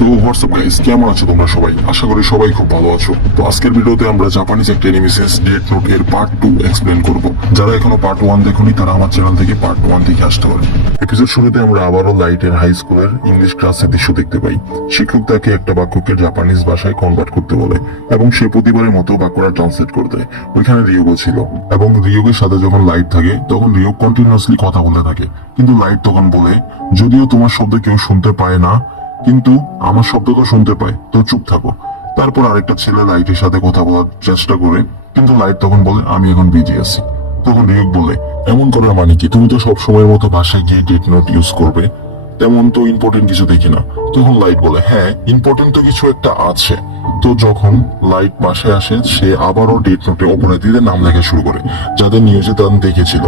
So WhatsApp guys, কেমন আছো তোমরা সবাই? আশা করি সবাই খুব ভালো আছো। তো আজকের ভিডিওতে আমরা জাপানিজ একটা অ্যানিমে সিরিজ ডেথ নোট এর পার্ট 2 এক্সপ্লেন করব। যারা এখনো পার্ট 1 দেখোনি তারা আমার চ্যানেল থেকে পার্ট 1 দেখে আসতে পারে। এপিসোড শুরুতে আমরা আবারও লাইটের হাই স্কুলের ইংলিশ ক্লাসের দৃশ্য দেখতে পাই। শিক্ষক তাকে একটা বাক্যকে জাপানিজ ভাষায় কনভার্ট করতে বলে এবং সে প্রতিবারের মতো বাক্যটা ট্রান্সলেট করে দেয়। ওইখানে রিয়োগো ছিল এবং রিয়োগের সাথে যখন লাইট থাকে তখন রিয়োগ কন্টিনিউয়াসলি কথা বলতে থাকে, কিন্তু লাইট তখন বলে, যদিও তোমার শব্দ কেউ শুনতে পায় না কিন্তু আমার শব্দ তো শুনতে পায়, তো চুপ থাকো। তারপর আরেকটা ছেলে লাইটের সাথে কথা বলার চেষ্টা করে, কিন্তু লাইট তখন বলে আমি এখন বিজি আছি। তখন রিয়োগ বলে, এমন করার মানে কি? তুমি তো সব সময়ের মতো ভাষায় গিয়ে ডেট নোট ইউজ করবে, তেমন তো ইম্পর্টেন্ট কিছু দেখি না। তখন লাইট বলে, হ্যাঁ ইম্পর্টেন্ট তো কিছু একটা আছে। তো যখন লাইট বাসায় আসে সে আবারও ডেট নোটে অপরাধীদের নাম লেখা শুরু করে যাদের নিউজে তার দেখেছিল।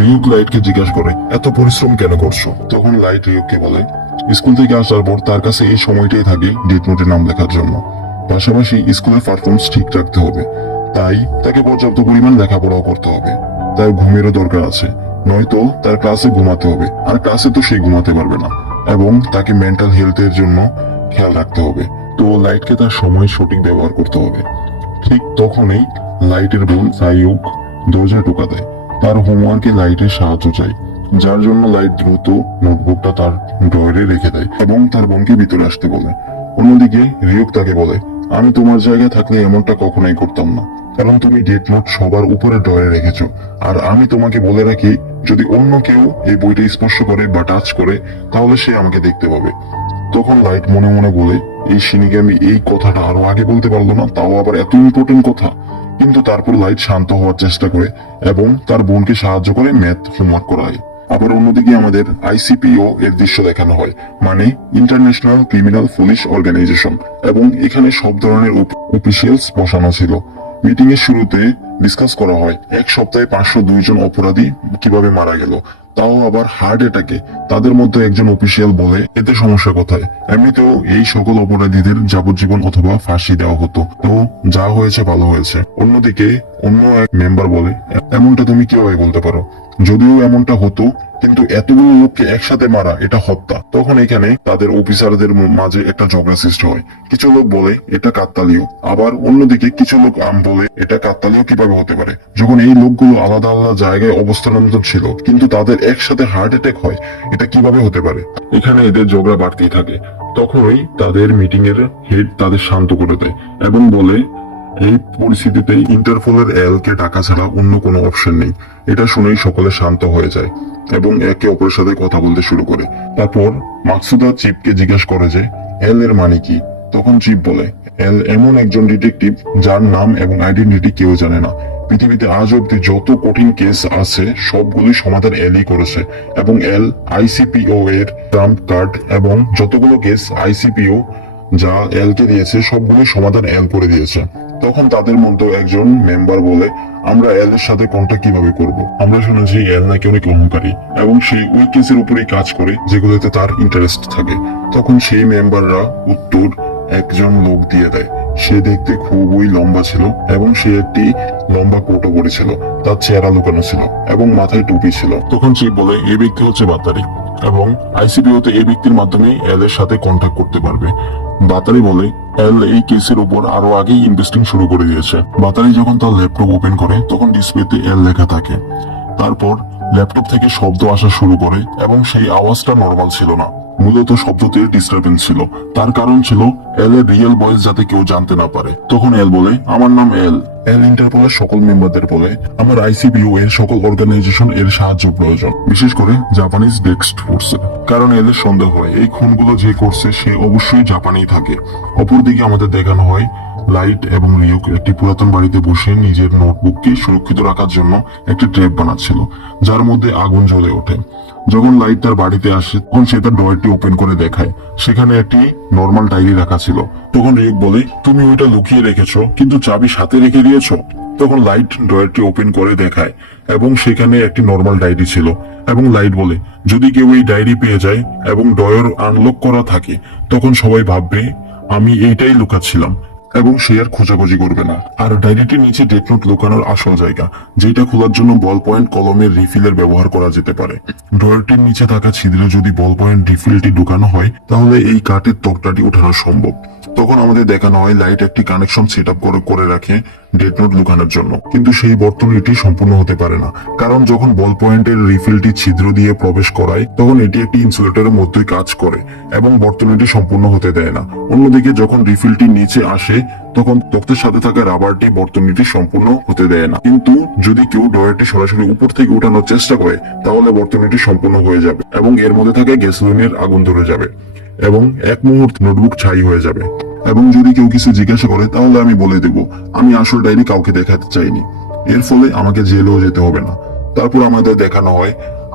রিয়োগ লাইটকে জিজ্ঞাসা করে, এত পরিশ্রম কেন করছো? তখন লাইট রিয়োগকে বলে, স্কুল থেকে আসার পর তার কাছে এই সময়টাই থাকে ডেট নোটে নাম লেখার জন্য। পাশাপাশি স্কুলের পারফরমেন্স ঠিক রাখতে হবে, তাই তাকে পর্যাপ্ত পরিমাণ লেখাপড়াও করতে হবে। তার ঘুমেরও দরকার আছে, নয়তো তার ক্লাসে ঘুমাতে হবে, আর ক্লাসে তো সে ঘুমাতে পারবে না। এবং তাকে মেন্টাল হেলথের জন্য খেয়াল রাখতে হবে। তো লাইটকে তার সময় সঠিক ব্যবহার করতে হবে। ঠিক তখনই লাইটের বোন সাইয়ুক দরজায় টোকা দেয়। তার হোমওয়ার্কে লাইটের সাহায্য চাই, যার জন্য লাইট দ্রুত নোটবুকটা তার ড্রয়ারে রেখে দেয় এবং তার বোনকে ভিতরে আসতে বলে। অন্যদিকে রিয়োগ তাকে বলে, আমি তোমার জায়গায় থাকলে এমনটা কখনোই করতাম না, কারণ তুমি ডেট নোট সবার উপরে ড্রয়ারে রেখেছো। আর আমি তোমাকে বলে রাখি, যদি অন্য কেউ এই বইটা স্পর্শ করে বা টাচ করে তাহলে সে আমাকে দেখতে পাবে। তখন লাইট মনে মনে বলে, এই শিনিগামি এই কথাটা আরো আগে বলতে পারলো না, তাও আবার এত ইম্পর্টেন্ট কথা। কিন্তু তারপর লাইট শান্ত হওয়ার চেষ্টা করে এবং তার বোনকে সাহায্য করে ম্যাথ হোমওয়ার্ক করায়। আবার অন্যদিকে আমাদের আইসিপিও এর দৃশ্য দেখানো হয়, মানে ইন্টারন্যাশনাল ক্রিমিনাল পুলিশ অর্গানাইজেশন, এবং এখানে সব ধরনের অফিসিয়ালস বসানো ছিল। মিটিং এর শুরুতে ডিসকাস করা হয় এক সপ্তাহে 502 জন অপরাধী কিভাবে মারা গেল, তাও আবার হার্ট অ্যাটাকে। তাদের মধ্যে একজন অফিসিয়াল বলে, এতে সমস্যা কোথায়? এমনিতেও এই সকল অপরাধীদের যাবজ্জীবন অথবা ফাঁসি দেওয়া হতো, তো যা হয়েছে ভালো হয়েছে। অন্যদিকে অন্য এক মেম্বার বলে, এমনটা তুমি কিভাবে বলতে পারো? যদিও এমনটা হতো, কিন্তু এতগুলো লোককে একসাথে মারা এটা হত্যা। তখন এখানে তাদের অফিসারদের মাঝে একটা ঝগড়া সৃষ্টি হয়। কিছু লোক বলে এটা কাকতালীয়, আবার অন্যদিকে কিছু লোক বলে এটা কাকতালীয় কিভাবে হতে পারে, যখন এই লোকগুলো আলাদা আলাদা জায়গায় অবস্থানরত ছিল কিন্তু তাদের একসাথে হার্ট অ্যাটাক হয়, এটা কিভাবে হতে পারে? এখানে এদের ঝগড়া বাড়তেই থাকে। তখনই তাদের মিটিং এর হেড তাদের শান্ত করে দেয় এবং বলে, এই পরিস্থিতিতে ইন্টারপোলের এল কে টাকা ছাড়া অন্য কোনো অপশন নেই। এটা শুনেই সকলে শান্ত হয়ে যায় এবং একে অপরের সাথে কথা বলতে শুরু করে। তারপর মাকসুদা চিপকে জিজ্ঞাসা করে যে এল এর মানে কি। তখন চিপ বলে, এল এমন একজন ডিটেকটিভ যার নাম এবং আইডেন্টিটি কেউ জানে না। পৃথিবীতে আজ অব্দি যত কঠিন কেস আছে সবগুলি সমাধান এলই করেছে, এবং এল আইসিপিও এর ট্রাম্প কার্ড, এবং যতগুলো কেস আইসিপিও যা এল কে দিয়েছে সবগুলো সমাধান এল করে দিয়েছে। তখন তাদের মধ্যে একজন মেম্বার বলে, আমরা এল এর সাথে কন্ট্যাক্ট কিভাবে করব? আমরা শুনেছি এল নাকি অনেক অহংকারী এবং সেই ওই কেসের উপরেই কাজ করে যেগুলোতে তার ইন্টারেস্ট থাকে। তখন সেই মেম্বাররা উত্তর একজন লোক দিয়ে দেয়। সে দেখতে খুবই লম্বা ছিল এবং সে একটি লম্বা কোটও পরেছিল, তার চেহারা লুকানো ছিল এবং মাথায় টুপি ছিল। তখন চিফ বলে, এই ব্যক্তি হচ্ছে বাতারি এবং আইসিপিওতে এই ব্যক্তির মাধ্যমে এল এর সাথে কন্ট্যাক্ট করতে পারবে। বাতারি বলে, এল এই কেসের উপর আরো আগেই ইনভেস্টিং শুরু করে দিয়েছে। বাতারি যখন তার ল্যাপটপ ওপেন করে তখন ডিসপ্লেতে এল লেখা থাকে। তারপর ল্যাপটপ থেকে শব্দ আসা শুরু করে এবং সেই আওয়াজটা নরমাল ছিল না, মূলত শব্দতে ডিস্টারবেন্স ছিল। তার কারণ ছিল এল এর রিয়েল ভয়েস যাতে কেউ জানতে না পারে। তখন এল বলে, আমার নাম এল। এল ইন্টারপোলের সকল মেম্বারদের বলে, আমার আইসিপিও এর সকল অর্গানাইজেশন এর সাহায্য প্রয়োজন, বিশেষ করে জাপানিজ ডেস্ক ফোর্সের। কারণ এদের সন্দেহ হয় এই খুনগুলো যে করছে সে অবশ্যই জাপানেই থাকে। অপরদিকে আমাদের দেখানো হয় লাইট এবং রিয়োগ একটি পুরাতন বাড়িতে বসে নিজের নোটবুককে সুরক্ষিত রাখার জন্য একটি ট্র্যাপ বানাচ্ছিল, যার মধ্যে আগুন জ্বলে ওঠে। যখন লাইট তার বাড়িতে আসে তখন সে তার ড্রয়ারটি ওপেন করে দেখায় সেখানে একটি নর্মাল ডায়েরি রাখা ছিল। তখন রিয়োগ বলে, তুমি ওইটা লুকিয়ে রেখেছো কিন্তু চাবি সাথে রেখে দিয়েছো। তখন লাইট ড্রয়ারটি ওপেন করে দেখায় এবং সেখানে একটি নর্মাল ডায়েরি ছিল এবং লাইট বলে, যদি কেউ এই ডায়েরি পেয়ে যায় এবং ড্রয়ার আনলক করা থাকে তখন সবাই ভাববে আমি এইটাই লুকাচ্ছিলাম। এবং সে আর খোঁজাখুঁজি করবে না। আর ডায়েরিটির নিচে ডেট নোট লুকানোর আসল জায়গা, যেটা খোলার জন্য বল পয়েন্ট কলমের রিফিলের ব্যবহার করা যেতে পারে। ড্রয়ারটির নিচে থাকা ছিদ্রে যদি বল পয়েন্ট রিফিলটি ঢুকানো হয় তাহলে এই কাঠের তক্তাটি ওঠানো সম্ভব। তখন আমাদের দেখানো হয় লাইট একটি কানেকশন সেট আপ করে রাখে ডেট নোট লুকানোর জন্য, কিন্তু সেই বর্তনীটি সম্পূর্ণ হতে পারে না, কারণ যখন বল পয়েন্টের রিফিলটি ছিদ্র দিয়ে প্রবেশ করায় তখন এটি একটি ইনসুলেটরের মতোই কাজ করে এবং বর্তনীটি সম্পূর্ণ হতে দেয় না। অন্যদিকে যখন রিফিলটি নিচে আসে তখন তক্তের সাথে থাকা রাবারটি বর্তনীটি সম্পূর্ণ হতে দেয় না, কিন্তু যদি কেউ ড্রয়ারটি সরাসরি উপর থেকে উঠানোর চেষ্টা করে তাহলে বর্তনীটি সম্পূর্ণ হয়ে যাবে এবং এর মধ্যে থাকা গ্যাসোলিনের আগুন ধরে যাবে এবং এক মুহূর্তে নোটবুক ছাই হয়ে যাবে। এবং যদি কেউ কিছু জিজ্ঞাসা করে তাহলে আমি বলে দেব আমি আসল ডায়েরি কাউকে দেখাতে চাইনি, এর ফলে আমাকে জেলেও যেতে হবে না। তারপর আমাদের দেখানো হয়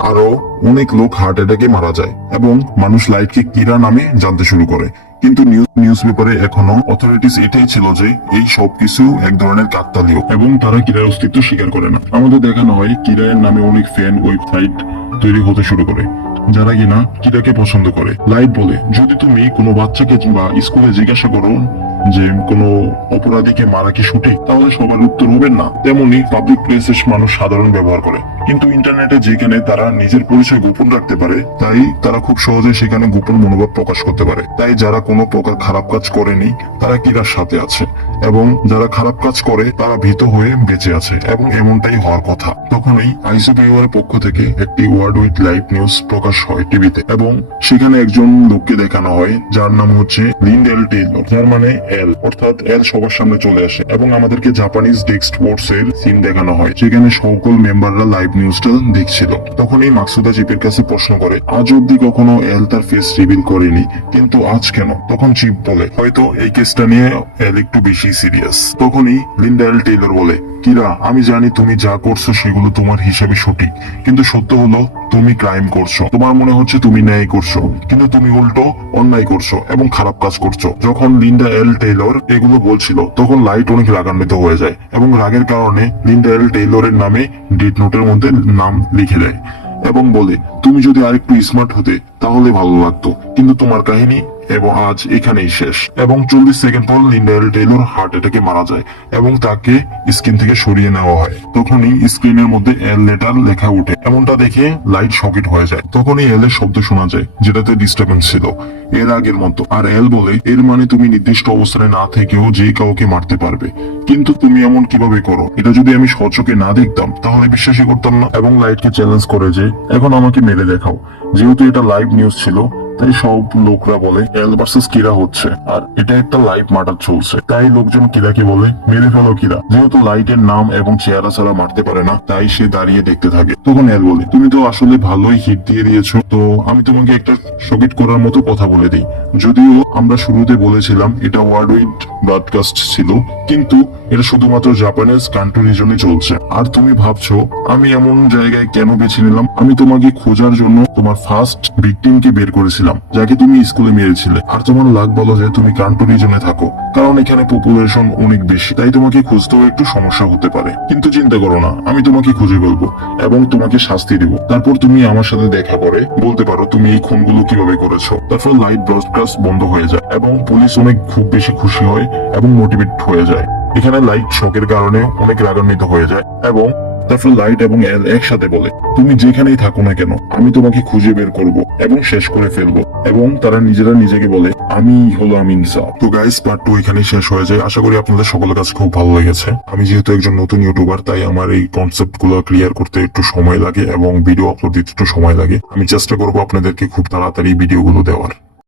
আরো অনেক লোক হার্ট অ্যাটাকে মারা যায় এবং মানুষ লাইটকে কিরা নামে জানতে শুরু করে, কিন্তু নিউজ পেপারে এখনো অথরিটিস এটাই ছিল যে এই সবকিছু এক ধরনের কাকতালীয় এবং তারা কিরার অস্তিত্ব স্বীকার করে না। আমাদের দেখানো হয় কিরায়ের নামে অনেক ফ্যান ওয়েবসাইট তৈরি হতে শুরু করে যারা কিনা কিরাকে পছন্দ করে। লাইট বলে যদি তুমি কোনো বাচ্চাকে বা স্কুলে জিজ্ঞাসা করো যে কোনো অপরাধীকে মারা কি সঠিক, তাহলে সবার উত্তর হবেন না। তেমনি পাবলিক প্লেসে মানুষ সাধারণ ব্যবহার করে, কিন্তু ইন্টারনেটে যেখানে তারা নিজের পরিচয় গোপন রাখতে পারে তাই তারা খুব সহজে সেখানে গোপন মনোভাব প্রকাশ করতে পারে। তাই যারা কোনো প্রকার খারাপ কাজ করেনি তারা কিরার সাথে আছে এবং যারা খারাপ কাজ করে তারা ভীত হয়ে বেঁচে আছে এবং এমনটাই হওয়ার কথা। তখনই আইসিপিওর পক্ষ থেকে একটি ওয়ার্ড উইথ লাইভ নিউজ প্রকাশ হয় টিভিতে এবং সেখানে একজন লোককে দেখানো হয় যার নাম হচ্ছে লিন্ডেল টেইলর, যার মানে এল, অর্থাৎ এল সবার সামনে চলে আসে এবং আমাদেরকে জাপানিজ ডেস্ক স্পোর্টস এর সিন দেখানো হয় যেখানে সকল মেম্বাররা লাইভ নিউজটা দেখছিল। তখনই মাকসুদা চিপের কাছে প্রশ্ন করে আজ অব্দি কখনো এল তার ফেস রিভিল করেনি, কিন্তু আজ কেন? তখন চিপ বলে হয়তো এই কেসটা নিয়ে এল একটু বেশি সিরিয়াস। তখনই লিন্ডেল টেইলর বলে কিরা আমি জানি তুমি যা করছো সেগুলো তোমার হিসাবে সঠিক, কিন্তু সত্য হলো তুমি ক্রাইম করছো। তোমার মনে হচ্ছে তুমি ন্যায় করছো, কিন্তু তুমি উল্টো অন্যায় করছো এবং খারাপ কাজ করছো। যখন লিন্ডা এল টেইলর এগুলো বলছিল তখন লাইট অনেক রাগান্বিত হয়ে যায় এবং রাগের কারণে লিন্ডা এল টেইলরের নামে ডেট নোটের মধ্যে নাম লিখে দেয় এবং বলে তুমি যদি আরেকটু স্মার্ট হতে তাহলে ভালো লাগতো, কিন্তু তোমার কাহিনী এবং আজ এখানেই শেষ। এবং 40 সেকেন্ড পর লিন্ডা এল টেইলর হার্ট অ্যাটাকে মারা যায় এবং তাকে স্ক্রিন থেকে সরিয়ে নেওয়া হয়। তখনই স্ক্রিনের মধ্যে এল লেটার লেখা উঠে, এমনটা দেখে লাইট শকিট হয়ে যায়। তখনই এল এর শব্দ শোনা যায় যেটাতে ডিস্টারবেন্স ছিল এর আগের মতো, আর এল বলে এর মানে তুমি নির্দিষ্ট অবস্থানে না থেকেও যে কাউকে মারতে পারবে, কিন্তু তুমি এমন কিভাবে করো? এটা যদি আমি স্বচক্ষে না দেখতাম তাহলে বিশ্বাসই করতাম না। এবং লাইটকে চ্যালেঞ্জ করে যে এখন আমাকে মেরে দেখাও। যেহেতু এটা লাইভ নিউজ ছিল তাই সব লোকরা বলে এল ভার্সেস কিরা হচ্ছে আর এটা একটা লাইভ মার্ডার চলছে, তাই লোকজন কিরাকে বলে মেরে ফেলো কিরা। যেহেতু লাইটের নাম এবং চেহারা ছাড়া মারতে পারে না তাই সে দাঁড়িয়ে দেখতে থাকে। তখন এল বলে তুমি তো আসলে ভালোই হিট দিয়ে দিয়েছো, তো আমি তোমাকে একটা শকিট করার মতো কথা বলে দিই। যদিও আমরা শুরুতে বলেছিলাম এটা ওয়ার্ল্ড উইড ব্রডকাস্ট ছিল, কিন্তু এটা শুধুমাত্র জাপানিজ কান্ট্রি রিজনে চলছে। আর তুমি ভাবছো আমি এমন জায়গায় কেন বেছে নিলাম? আমি তোমাকে খোঁজার জন্য তোমার ফার্স্ট ভিকটিমকে বের করেছিলাম যাকে তুমি স্কুলে মেরেছিলে। আর তোমার লাক বলো যে তুমি কান্ট্রি রিজনে থাকো, কারণ এখানে পপুলেশন অনেক বেশি, তাই তোমাকে খুঁজতেও একটু সমস্যা হতে পারে। কিন্তু চিন্তা করো না, আমি তোমাকে খুঁজে বলবো এবং তোমাকে শাস্তি দিব। তারপর তুমি আমার সাথে দেখা করে বলতে পারো তুমি এই খুনগুলো কিভাবে করেছো। তারপর লাইট ব্রডকাস্ট বন্ধ হয়ে যায় এবং পুলিশ অনেক খুব বেশি খুশি হয় এবং মোটিভেট হয়ে যায়। এখানে লাইট শকের কারণে অনেক রাগান্বিত হয়ে যায় এবং তারপর লাইট এবং এল একসাথে বলে তুমি যেখানেই থাকো না কেন আমি তোমাকে খুঁজে বের করব এবং শেষ করে ফেলবো। এবং তারা নিজেরা নিজেকে বলে আমি হলো আমি ইনসাফ। তো গাইস পার্ট 2 এখানেই শেষ হয়ে যায়। আশা করি আপনাদের সকলের কাছে খুব ভালো লেগেছে। আমি যেহেতু একজন নতুন ইউটিউবার তাই আমার এই কনসেপ্ট গুলো ক্লিয়ার করতে একটু সময় লাগে এবং ভিডিও আপলোড দিতে একটু সময় লাগে। আমি চেষ্টা করবো আপনাদেরকে খুব তাড়াতাড়ি ভিডিও গুলো দেওয়ার।